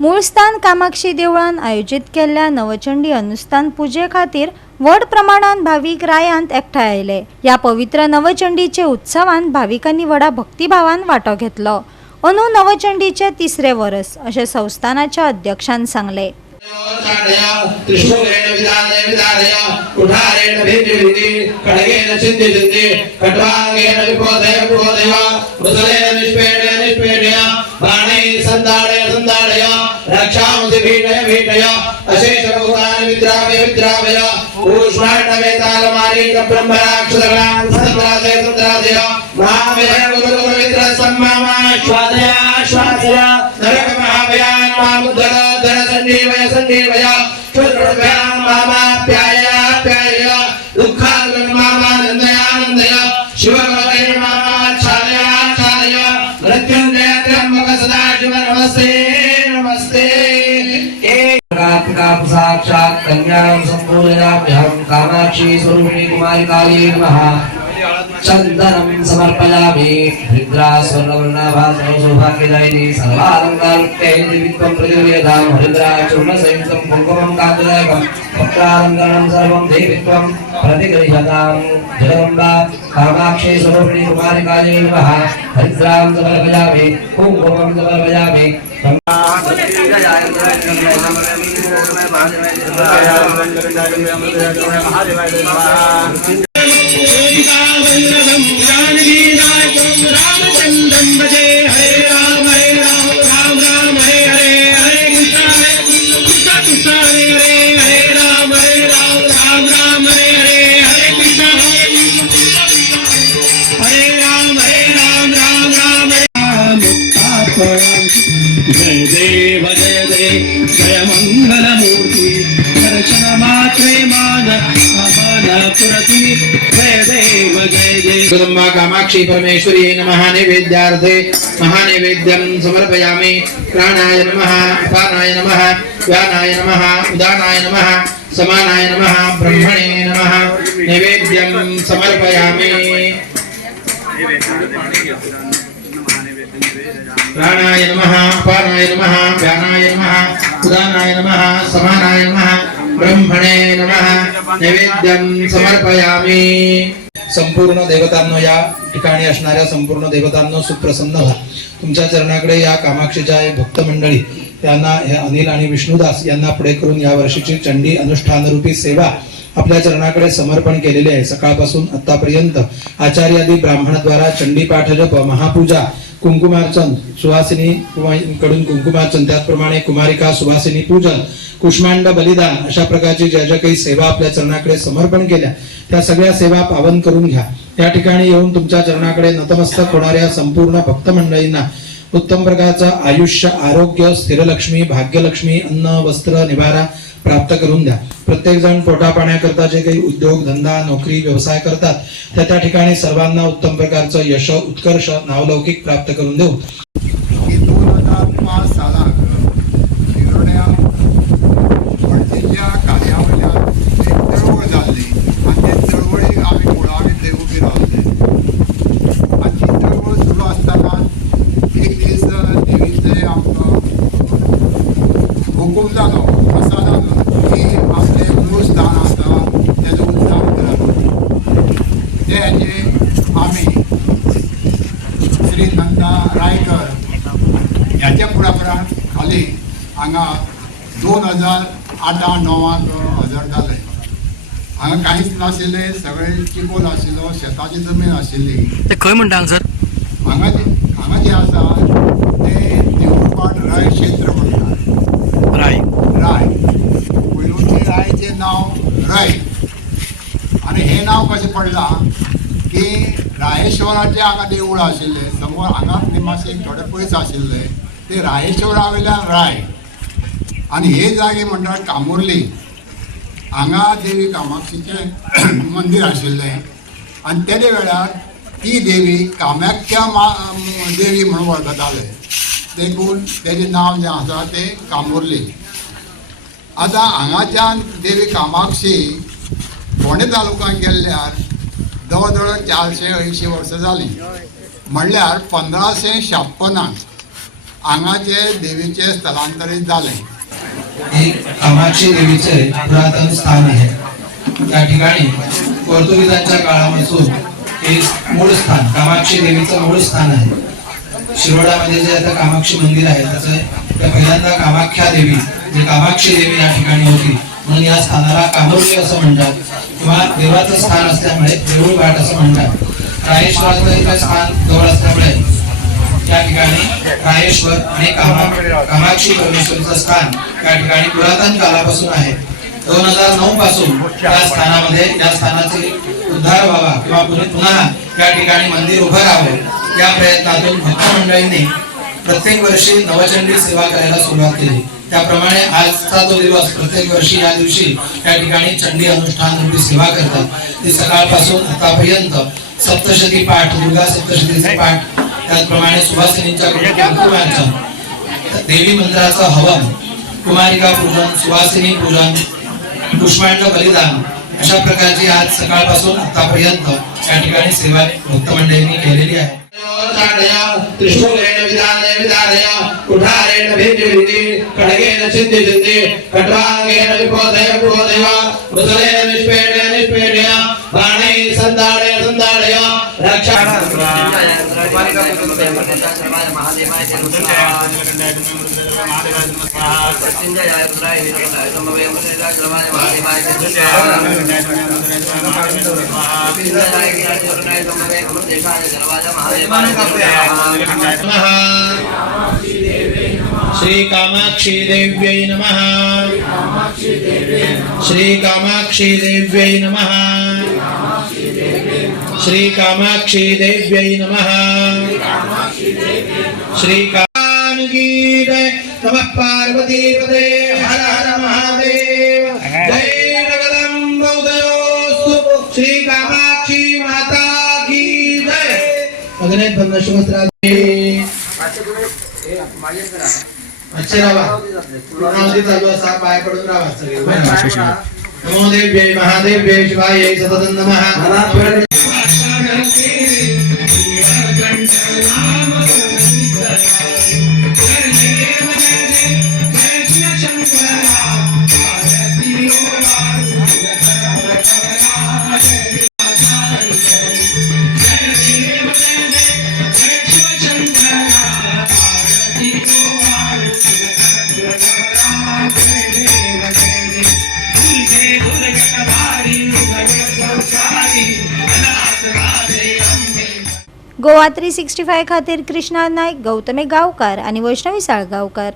मूळस्थान कामाक्षी देवळान आयोजित केल्ल्या नवचंडी अनुस्थान पुजे खातीर व्हड प्रमाणात भाविक रायांत एकठांय आयले। या पवित्र नवचंडीचे उत्सवान भाविकांनी व्हडा भक्तिभावान वांटो घेतलो। अंदू नवचंडीचे 3रे वर्स अशें संस्थानाच्या अध्यक्षान सांगले। साक्षात् कन्यां संपूजयाम्यहं कामाक्षी स्वरूपिणी कुमारी काली नमः। चंदनं समर्पयामि हरिद्रा स्वर्णवर्णाभासौ सौभाग्यदायिनी सर्वालङ्कारयुक्ते दिव्यत्वं प्रतिगृह्यतां हरिद्रा चूर्णसंयुक्तं कुङ्कुमं कान्तदायकं वक्त्रालङ्करणं सर्वं देवीत्वं प्रतिगृह्यतां। जगदम्बा कामाक्षी स्वरूपिणी कुमारी काली नमः। हरिद्रां समर्पयामि कुङ्कुमं समर्पयामि। जय देव जय देव जय मंगलमूर्ति दर्शन मात्रे मान अमन पुरति जय देव जय देव। जगदम्बा कामाक्षी परमेश्वरी नमः। नैवेद्यार्थे महानैवेद्यं समर्पयामि। प्राणाय नमः, अपानाय नमः, व्यानाय नमः, उदानाय नमः, समानाय नमः, ब्रह्मणे नमः। नैवेद्यं समर्पयामि। प्राणाय नमः, अपानाय नमः, व्यानाय नमः, उदानाय नमः, समानाय नमः, ब्रह्मणे नमः। नैवेद्यं समर्पयामि। संपूर्ण देवतांनो, या ठिकाणी असणाऱ्या संपूर्ण देवतांनो सुप्रसन्न व्हा। तुमच्या चरणाकडे या कामाक्षीच्या भक्त मंडळी यांना हे अनिल आणि विष्णुदास यांना पुढे करून या वर्षीची चंडी अनुष्ठान रूपी सेवा आपल्या चरणाकडे समर्पण केलेले आहे। सकाळपासून आतापर्यंत आचार्यादी ब्राह्मणाद्वारा चंडी पाठ जप, महापूजा, कुंकुमार्चन, सुवासिनी कडून कुंकुमार्चन, त्याचप्रमाणे कुमारिका सुवासिनी पूजन, कुष्मांड बलिदान अशा प्रकारची ज्या ज्या काही सेवा आपल्या चरणाकडे समर्पण केल्या त्या सगळ्या सेवा पावन करून घ्या। या ठिकाणी येऊन तुमच्या चरणाकडे नतमस्तक होणाऱ्या संपूर्ण भक्त मंडळींना उत्तम प्रकारचं आयुष्य, आरोग्य, स्थिरलक्ष्मी, भाग्यलक्ष्मी, अन्न, वस्त्र, निवारा प्राप्त करून द्या। प्रत्येक जण पोटा पाण्याकरता जे काही उद्योग धंदा नोकरी व्यवसाय करतात त्या ठिकाणी सर्वांना उत्तम प्रकारचं यश, उत्कर्ष, नावलौकिक प्राप्त करून देऊ। 2005 सालाक शिरोड्या पणजेच्या कार्यावळींत एक चळवळ जाल्ली आनी ते चळवळीक आमी मुळावेंतले उबे रावले। आनी ती चळवळ सुरू आसतना एक दीस देवीचे आमकां हुकूम जालो प्रसादान की आपले मूळ स्थान आसा तेजो उद्धार करात। ते हाचे आमी श्री नंदा रायकर ह्याच्या फुडाकारान खाली हांगा 2008-09 हजर जाले। हांगा कांयच नाशिल्ले, सगळे चिकोल आशिल्लो, शेताची जमीन आशिल्ली। ते खंय म्हणटा हांगसर? हांगा जे आसा ते देवपाट राय क्षेत्र म्हणटात। राय पयलूचे रायचें नांव राय आनी हें नांव कशें पडलां की रायेश्वराचें हांगा देवूळ आशिल्लें समोर, हांगा निमाशे थोडे पयस आशिल्ले ते रायेश्वरा वयल्यान राय आनी हे जागे म्हणटात कामुर्ली। हांगा देवी कामाक्षीचें मंदीर आशिल्लें आनी तेदे वेळार ती देवी कामाख्या देवी म्हणून वळखताले, देखून तेजें नांव जें आसा तें कामुर्ली। आतां हांगाच्यान देवी कामाक्षी फोंडे तालुक्यांत गेल्ल्यार जवळ जवळ 480 वर्सां जालीं, म्हणल्यार 1556 हांगाचे देवीचे स्थलांतरीत जाले. हे कामाक्षी देवीचे पुरातन स्थान आहे. या ठिकाणी पोर्तुगीजांच्या काळापासून हे मूळ स्थान कामाक्षी देवीचं मूळ स्थान आहे. शिरोडामध्ये जे आता कामाक्षी मंदिर आहे त्याचं पहिल्यांदा कामाख्या देवी जे कामाक्षी देवी या ठिकाणी होती म्हणून या स्थानाला कामोर्ली असं म्हणतात किंवा देवाचं स्थान असल्यामुळे देऊळ घाट असं म्हणतात. रायेश्वराचं इथं स्थान जवळ असल्यामुळे या ठिकाणी रायेश्वर आणि कामाक्षी परमेश्वरीचं स्थान या ठिकाणी पुरातन कालापासून आहे. 2009 पासून या स्थानामध्ये या स्थानाचे उद्धार व्हावा किंवा पुन्हा या ठिकाणी मंदिर उभं राहावं या प्रयत्नातून भक्त मंडळींनी प्रत्येक वर्षी नवचंडी सेवा करायला सुरुवात केली. त्याप्रमाणे आजचा तो दिवस प्रत्येक वर्षी या दिवशी या ठिकाणी चंडी अनुष्ठान रूपी सेवा करतात. ती सकाळपासून आतापर्यंत सप्तशती पाठ दुर्गा सप्तशतीचे पाठ त्याचप्रमाणे सुवासिनींच्या कुंकुमार्चन देवी मंत्राचं हवन कुमारिका पूजन सुवासिनी पूजन पुष्पांड बलिदान अशा प्रकारची आज सकाळपासून आतापर्यंत या ठिकाणी सेवा भक्त मंडळींनी केलेली आहे. त्रिशूलेन विदानेन विदानय कुठारेण भिद्यभिद्य खड्गेन छिद्यभिद्य खड्वांगेन विपोधय विपोधय मुसलेन निष्पेडय निष्पेडय बाणैः संदाडय संदाडय रक्षा श्री कामाक्षी देव्यै नमः. श्री कामाक्षी देव्यै नमः. श्री कामाक्षी देव्यै नमः. श्री कामगीत नमः पार्वती पते हर हर महादेव जय जगदम्ब उदयोस्तु श्री कामाक्षी माता की जय. अग्ने बंद शुभस्त्रादी अच्छे राहा पूर्णावधी चालू असा पाय पडून राहा सगळे. नमो देव्यै महादेव्यै शिवाय सततं नमः. गोवा 365 खातीर कृष्णा नायक, गौतमी गांवकार आणि वैष्णवी साळगांवकार.